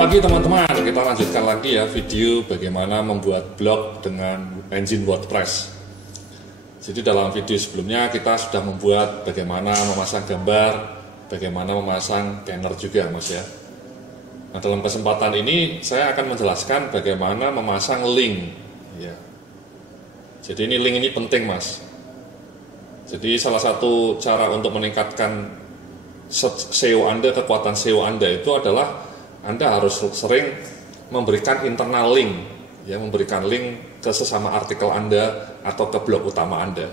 pagi teman-teman, kita lanjutkan lagi ya video bagaimana membuat blog dengan engine WordPress. Jadi dalam video sebelumnya kita sudah membuat bagaimana memasang gambar, bagaimana memasang banner juga mas ya. Nah dalam kesempatan ini saya akan menjelaskan bagaimana memasang link ya. Jadi ini link ini penting mas. Jadi salah satu cara untuk meningkatkan SEO Anda, kekuatan SEO Anda itu adalah Anda harus sering memberikan internal link, ya, memberikan link ke sesama artikel Anda atau ke blog utama Anda.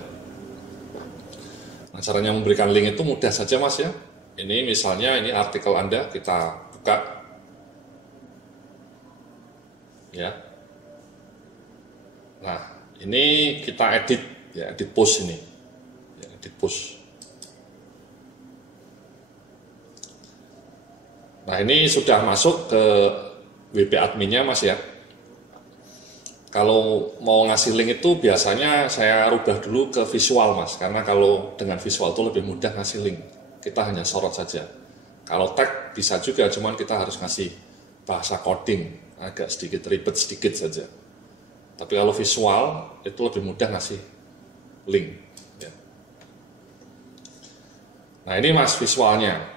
Nah, caranya memberikan link itu mudah saja mas ya. Ini misalnya ini artikel Anda, kita buka, ya. Nah, ini kita edit, ya, edit post ini, ya, edit post. Nah ini sudah masuk ke WP adminnya mas ya. Kalau mau ngasih link itu biasanya saya rubah dulu ke visual mas. Karena kalau dengan visual itu lebih mudah ngasih link. Kita hanya sorot saja. Kalau tag bisa juga, cuman kita harus ngasih bahasa coding. Agak sedikit ribet sedikit saja. Tapi kalau visual itu lebih mudah ngasih link ya. Nah ini mas visualnya.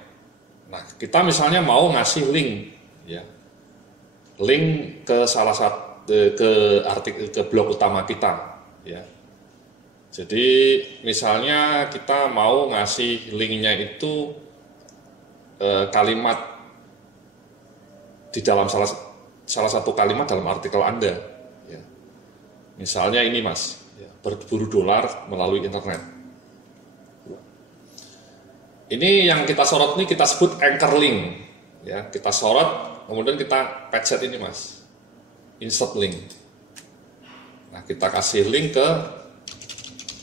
Nah, kita misalnya mau ngasih link, ya, link ke salah satu ke artikel ke blog utama kita, ya. Jadi misalnya kita mau ngasih linknya itu kalimat di dalam salah satu kalimat dalam artikel Anda, ya. Misalnya ini mas, ya, berburu dolar melalui internet. Ini yang kita sorot ini kita sebut anchor link, ya kita sorot, kemudian kita pencet ini mas, insert link. Nah kita kasih link ke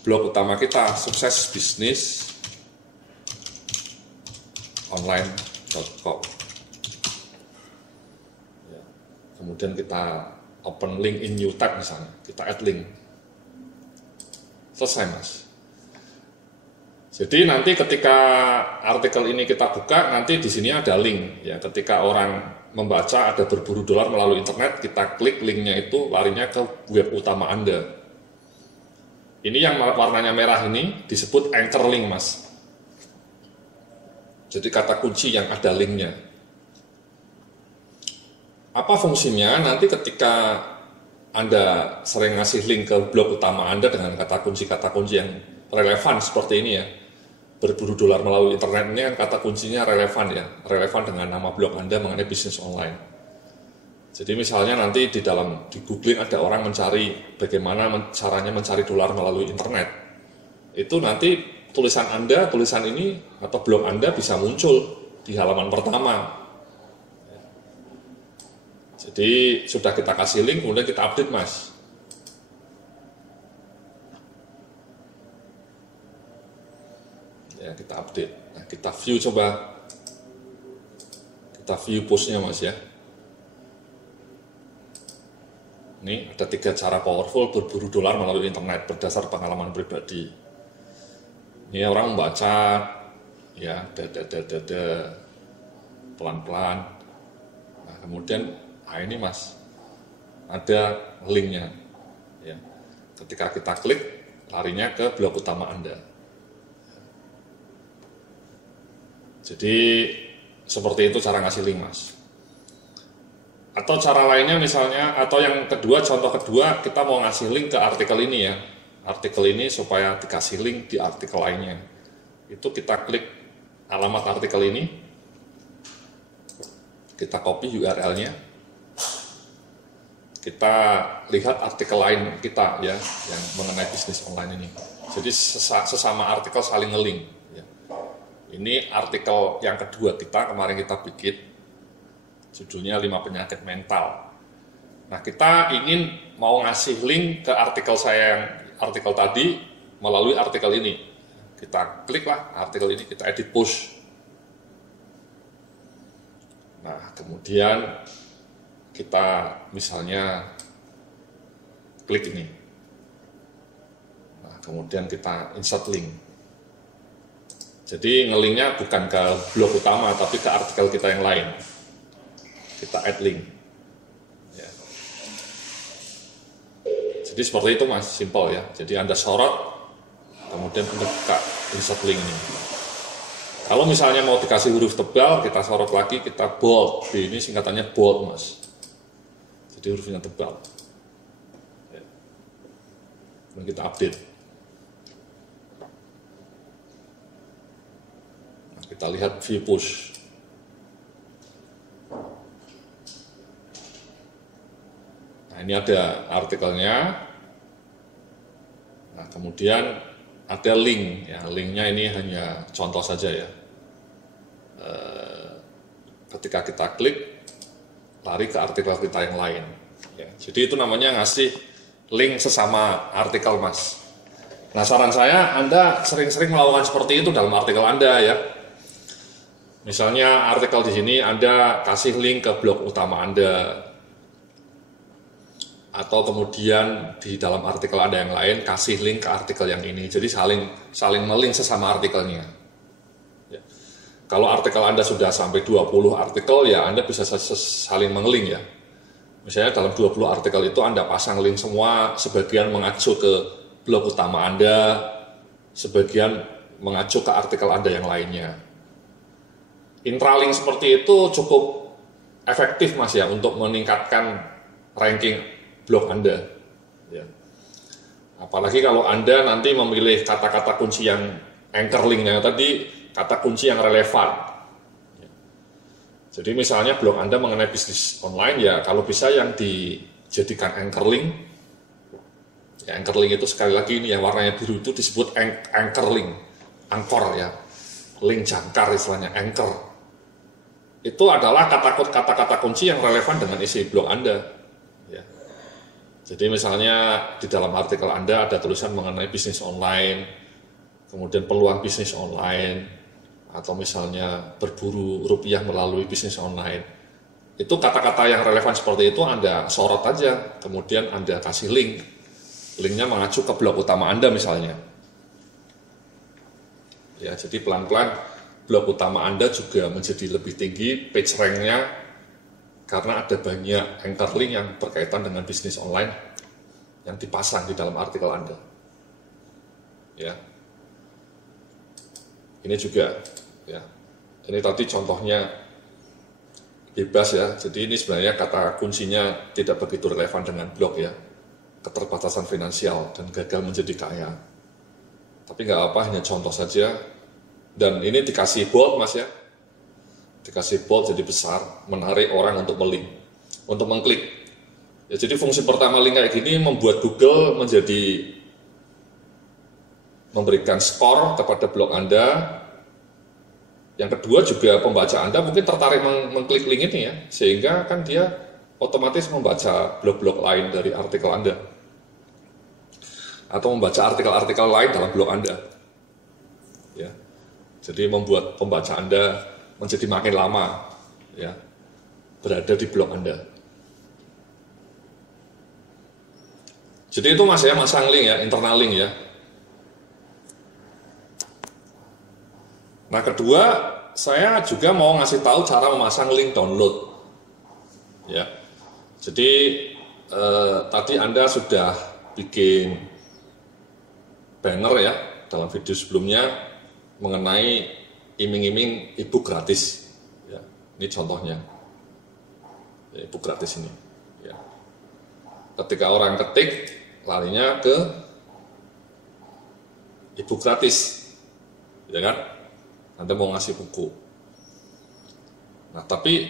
blog utama kita, suksesbisnisonline.com. Ya. Kemudian kita open link in new tab misalnya, kita add link, selesai mas. Jadi nanti ketika artikel ini kita buka, nanti di sini ada link. Ya, ketika orang membaca ada berburu dolar melalui internet, kita klik linknya itu larinya ke web utama Anda. Ini yang warnanya merah ini disebut anchor link, mas. Jadi kata kunci yang ada linknya. Apa fungsinya? Nanti ketika Anda sering ngasih link ke blog utama Anda dengan kata kunci yang relevan seperti ini ya. Berburu dolar melalui internet ini kan kata kuncinya relevan ya, relevan dengan nama blog Anda mengenai bisnis online. Jadi misalnya nanti di googling ada orang mencari bagaimana caranya mencari dolar melalui internet. Itu nanti tulisan ini atau blog Anda bisa muncul di halaman pertama. Jadi sudah kita kasih link, kemudian kita update mas. Ya, kita update. Nah, kita view coba. Kita view postnya mas ya. Ini ada 3 cara powerful berburu dolar melalui internet berdasar pengalaman pribadi. Ini orang membaca ya pelan-pelan. Nah, kemudian ini mas ada linknya. Ya. Ketika kita klik larinya ke blog utama Anda. Jadi seperti itu cara ngasih link mas. Atau cara lainnya misalnya, atau yang kedua, contoh kedua, kita mau ngasih link ke artikel ini ya. Artikel ini supaya dikasih link di artikel lainnya. Itu kita klik alamat artikel ini, kita copy URL-nya, kita lihat artikel lain kita ya, yang mengenai bisnis online ini. Jadi sesama artikel saling nge-link. Ini artikel yang kedua kemarin kita bikin, judulnya 5 penyakit mental. Nah kita ingin mau ngasih link ke artikel artikel tadi melalui artikel ini. Kita klik lah artikel ini, kita edit push. Nah kemudian kita misalnya klik ini. Nah kemudian kita insert link. Jadi ngelinknya bukan ke blog utama tapi ke artikel kita yang lain. kita add link. Ya. Jadi seperti itu Mas, simple ya. Jadi Anda sorot, kemudian Anda buka insert link ini. Kalau misalnya mau dikasih huruf tebal, kita sorot lagi, kita bold. B ini singkatannya bold Mas. Jadi hurufnya tebal. Ya. Kemudian kita update. Nah, kita lihat view push. Nah, ini ada artikelnya. Nah, kemudian ada link, ya linknya ini hanya contoh saja ya. Ketika kita klik, lari ke artikel kita yang lain. Ya, jadi itu namanya ngasih link sesama artikel Mas. Nah saran saya, Anda sering-sering melakukan seperti itu dalam artikel Anda ya. Misalnya artikel di sini Anda kasih link ke blog utama Anda, atau kemudian di dalam artikel Anda yang lain kasih link ke artikel yang ini. Jadi saling melink sesama artikelnya. Ya. Kalau artikel Anda sudah sampai 20 artikel, ya Anda bisa saling mengelink ya. Misalnya dalam 20 artikel itu Anda pasang link semua, sebagian mengacu ke blog utama Anda, sebagian mengacu ke artikel Anda yang lainnya. Intralink seperti itu cukup efektif Mas ya untuk meningkatkan ranking blog Anda. Ya. Apalagi kalau Anda nanti memilih kata-kata kunci yang anchor linknya tadi, kata kunci yang relevan. Ya. Jadi misalnya blog Anda mengenai bisnis online, ya kalau bisa yang dijadikan anchor link. Ya, anchor link itu sekali lagi ini yang warnanya biru itu disebut anchor link, anchor ya, link jangkar istilahnya, anchor. Itu adalah kata-kata kunci yang relevan dengan isi blog Anda. Ya. Jadi misalnya di dalam artikel Anda ada tulisan mengenai bisnis online, kemudian peluang bisnis online, atau misalnya berburu rupiah melalui bisnis online. Itu kata-kata yang relevan seperti itu Anda sorot aja, kemudian Anda kasih link. Linknya mengacu ke blog utama Anda misalnya. Ya, jadi pelan-pelan blog utama Anda juga menjadi lebih tinggi page rank-nya, karena ada banyak anchor link yang berkaitan dengan bisnis online yang dipasang di dalam artikel Anda. Ya. Ini juga ya. Ini tadi contohnya bebas ya. Jadi ini sebenarnya kata kuncinya tidak begitu relevan dengan blog ya. Keterbatasan finansial dan gagal menjadi kaya. Tapi nggak apa, hanya contoh saja. Dan ini dikasih bold Mas ya. Dikasih bold jadi besar, menarik orang untuk melink, untuk mengklik. Ya, jadi fungsi pertama link kayak gini membuat Google menjadi memberikan skor kepada blog Anda. Yang kedua juga pembaca Anda mungkin tertarik mengklik link ini ya, sehingga kan dia otomatis membaca blog-blog lain dari artikel Anda, atau membaca artikel-artikel lain dalam blog Anda. Ya, jadi membuat pembaca Anda menjadi makin lama ya berada di blog Anda. Jadi itu Mas ya, masang link ya, internal link ya. Nah kedua, saya juga mau ngasih tahu cara memasang link download. Ya, jadi tadi Anda sudah bikin banner ya dalam video sebelumnya mengenai iming-iming ebook gratis. Ya, ini contohnya, ya, ebook gratis ini. Ya. Ketika orang ketik, larinya ke ebook gratis, ya kan? Anda mau ngasih buku. Nah, tapi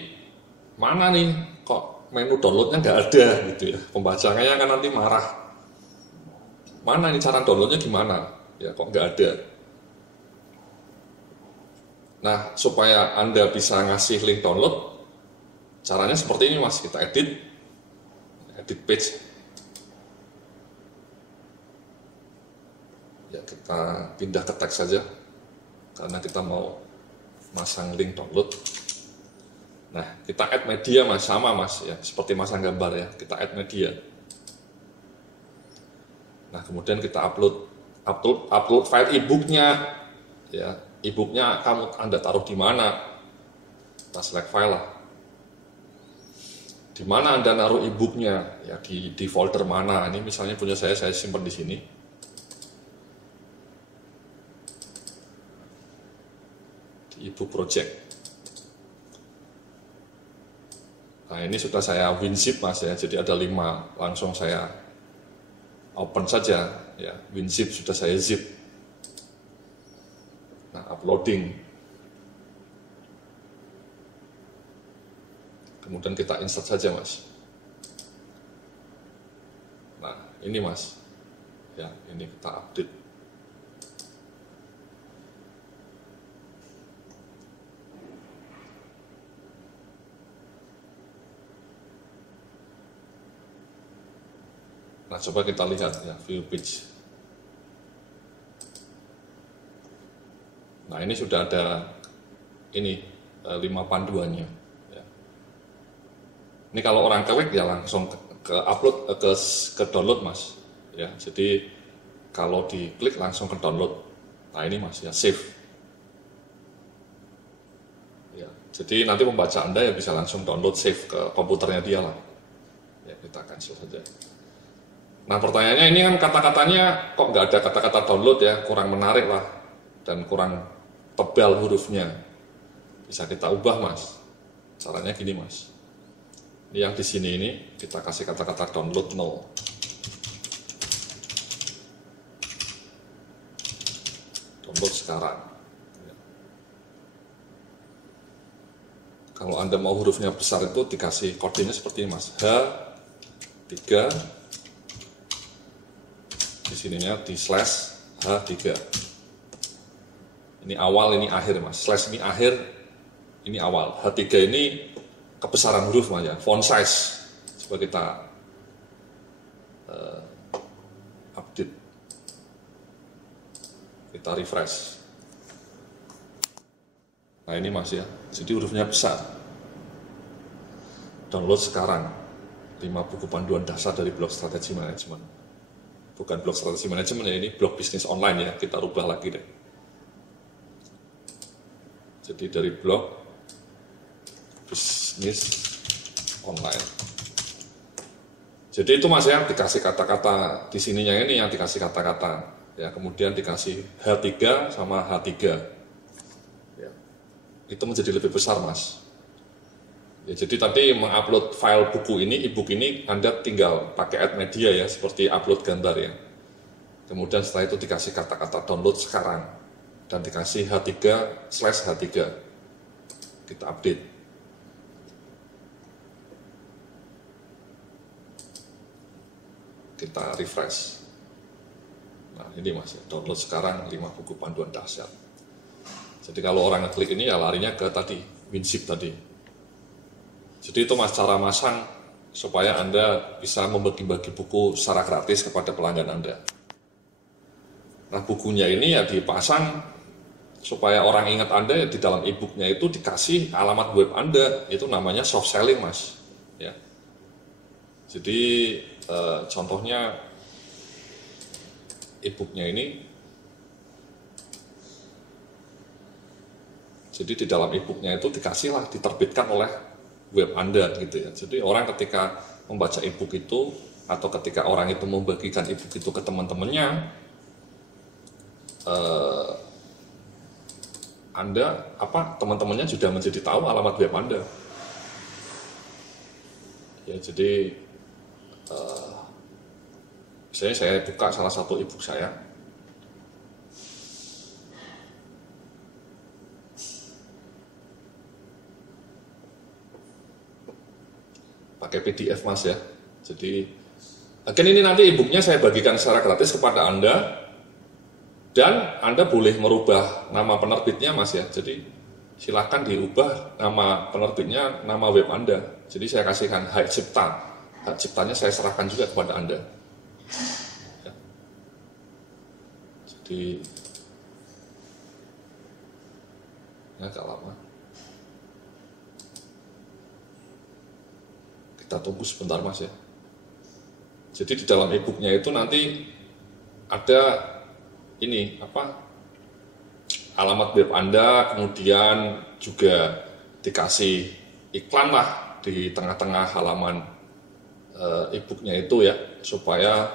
mana nih kok menu downloadnya nggak ada gitu ya? Pembacanya kan nanti marah. Mana nih cara downloadnya gimana? Ya kok nggak ada. Nah, supaya Anda bisa ngasih link download, caranya seperti ini Mas. Kita edit page. Ya, kita pindah ke teks saja, karena kita mau masang link download. Nah, kita add media Mas, sama Mas ya, seperti masang gambar ya, kita add media. Nah, kemudian kita upload file e-booknya ya. E-booknya Anda taruh di mana? Kita select file lah. di mana Anda naruh e-booknya, ya di folder mana. Ini misalnya punya saya simpan di sini. Di e-book project. Nah, ini sudah saya WinZip Mas ya, jadi ada 5, langsung saya open saja ya, WinZip sudah saya zip. Nah, uploading. Kemudian kita insert saja Mas. Nah, ini Mas. Ya, ini kita update. Nah, coba kita lihat ya, view page. Nah, ini sudah ada ini 5 panduannya. Ya. Ini kalau orang klik ya langsung ke upload ke download Mas. Ya, jadi kalau diklik langsung ke download. Nah, ini Mas ya, save. Ya, jadi nanti pembaca Anda ya bisa langsung download, save ke komputernya dia lah. Ya, kita cancel saja. Nah, pertanyaannya ini kan kata-katanya kok nggak ada kata-kata download ya, kurang menarik lah dan kurang tebal hurufnya. Bisa kita ubah Mas. Caranya gini Mas. Ini yang di sini ini kita kasih kata-kata download 0. Download sekarang. Ya. Kalau Anda mau hurufnya besar itu dikasih kodenya seperti ini Mas. H3 di sininya di slash H3. Ini awal, ini akhir Mas. Slash ini akhir, ini awal. H3 ini kebesaran huruf Mas ya, font size. Coba kita update. Kita refresh. Nah, ini Mas ya. Jadi hurufnya besar. Download sekarang 5 buku panduan dasar dari blog strategi manajemen. Bukan blog strategi manajemen ya, ini blog bisnis online ya, kita rubah lagi deh. Jadi dari blog bisnis online. Jadi itu Mas ya, dikasih kata-kata di sininya ini yang dikasih kata-kata ya, kemudian dikasih H3 sama H3 ya. Itu menjadi lebih besar Mas ya. Jadi tadi mengupload file buku ini, e-book ini Anda tinggal pakai add media ya, seperti upload gambar ya. Kemudian setelah itu dikasih kata-kata download sekarang dan dikasih H3/H3. Kita update. Kita refresh. Nah, ini Mas, download sekarang 5 buku panduan dasar. Jadi kalau orang ngeklik ini ya larinya ke tadi, WinZip tadi. Jadi itu Mas, cara masang supaya Anda bisa membagi-bagi buku secara gratis kepada pelanggan Anda. Nah, bukunya ini ya dipasang supaya orang ingat Anda ya, di dalam e-booknya itu dikasih alamat web Anda, itu namanya soft selling Mas. Ya. Jadi contohnya e-booknya ini, jadi di dalam e-booknya itu dikasihlah, diterbitkan oleh web Anda gitu ya. Jadi orang ketika membaca e-book itu atau ketika orang itu membagikan e-book itu ke teman-temannya, teman-temannya sudah menjadi tahu alamat web Anda. Ya, jadi misalnya saya buka salah satu e-book saya. Pakai PDF Mas ya. Jadi ini nanti e-booknya saya bagikan secara gratis kepada Anda. Dan Anda boleh merubah nama penerbitnya Mas ya. Jadi silahkan diubah nama penerbitnya, nama web Anda. Jadi saya kasihkan hak cipta. Hak ciptanya saya serahkan juga kepada Anda. Ya. Jadi agak lama. Kita tunggu sebentar Mas ya. Jadi di dalam e-booknya itu nanti ada ini alamat web Anda, kemudian juga dikasih iklan lah di tengah-tengah halaman e-booknya itu ya, supaya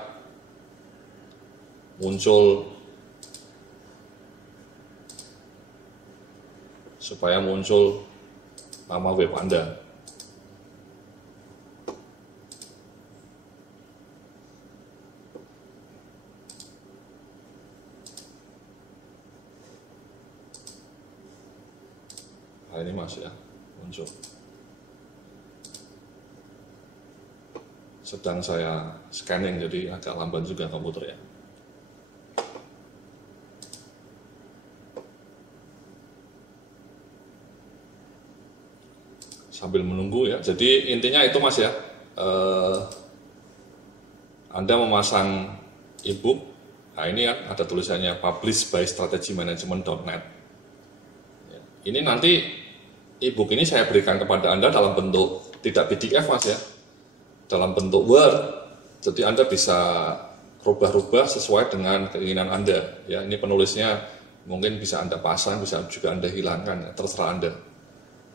muncul nama web Anda. Nah, ini Mas ya, muncul. Sedang saya scanning, jadi agak lambat juga komputer ya. Sambil menunggu ya, jadi intinya itu Mas ya, Anda memasang e-book, nah ini kan ada tulisannya publish by strategymanagement.net. Ini nanti e-book ini saya berikan kepada Anda dalam bentuk tidak PDF Mas ya, dalam bentuk Word, jadi Anda bisa rubah-rubah sesuai dengan keinginan Anda ya. Ini penulisnya mungkin bisa Anda pasang, bisa juga Anda hilangkan ya, terserah Anda.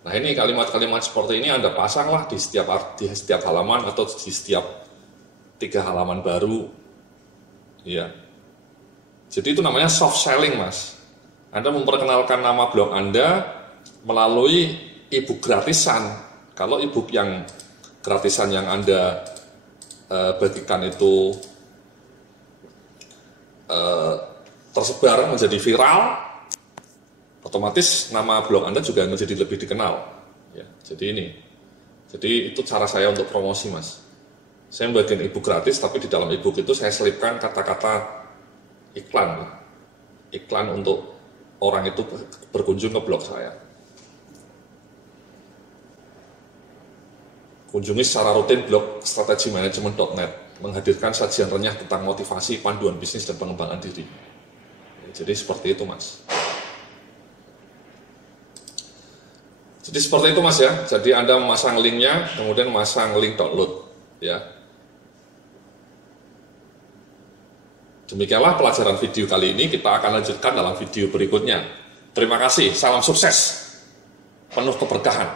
Nah ini kalimat-kalimat seperti ini Anda pasanglah di setiap halaman atau di setiap 3 halaman baru ya. Jadi itu namanya soft selling Mas. Anda memperkenalkan nama blog Anda melalui e-book gratisan. Kalau e-book yang gratisan yang Anda bagikan itu tersebar menjadi viral, otomatis nama blog Anda juga menjadi lebih dikenal. Ya, jadi itu cara saya untuk promosi Mas. Saya membagikan e-book gratis, tapi di dalam e-book itu saya selipkan kata-kata iklan untuk orang itu berkunjung ke blog saya. Kunjungi secara rutin blog strategymanagement.net, menghadirkan sajian renyah tentang motivasi, panduan bisnis, dan pengembangan diri. Ya, jadi seperti itu Mas. Jadi seperti itu Mas ya. Jadi Anda memasang linknya, kemudian memasang link download ya. Demikianlah pelajaran video kali ini, kita akan lanjutkan dalam video berikutnya. Terima kasih, salam sukses, penuh keberkahan.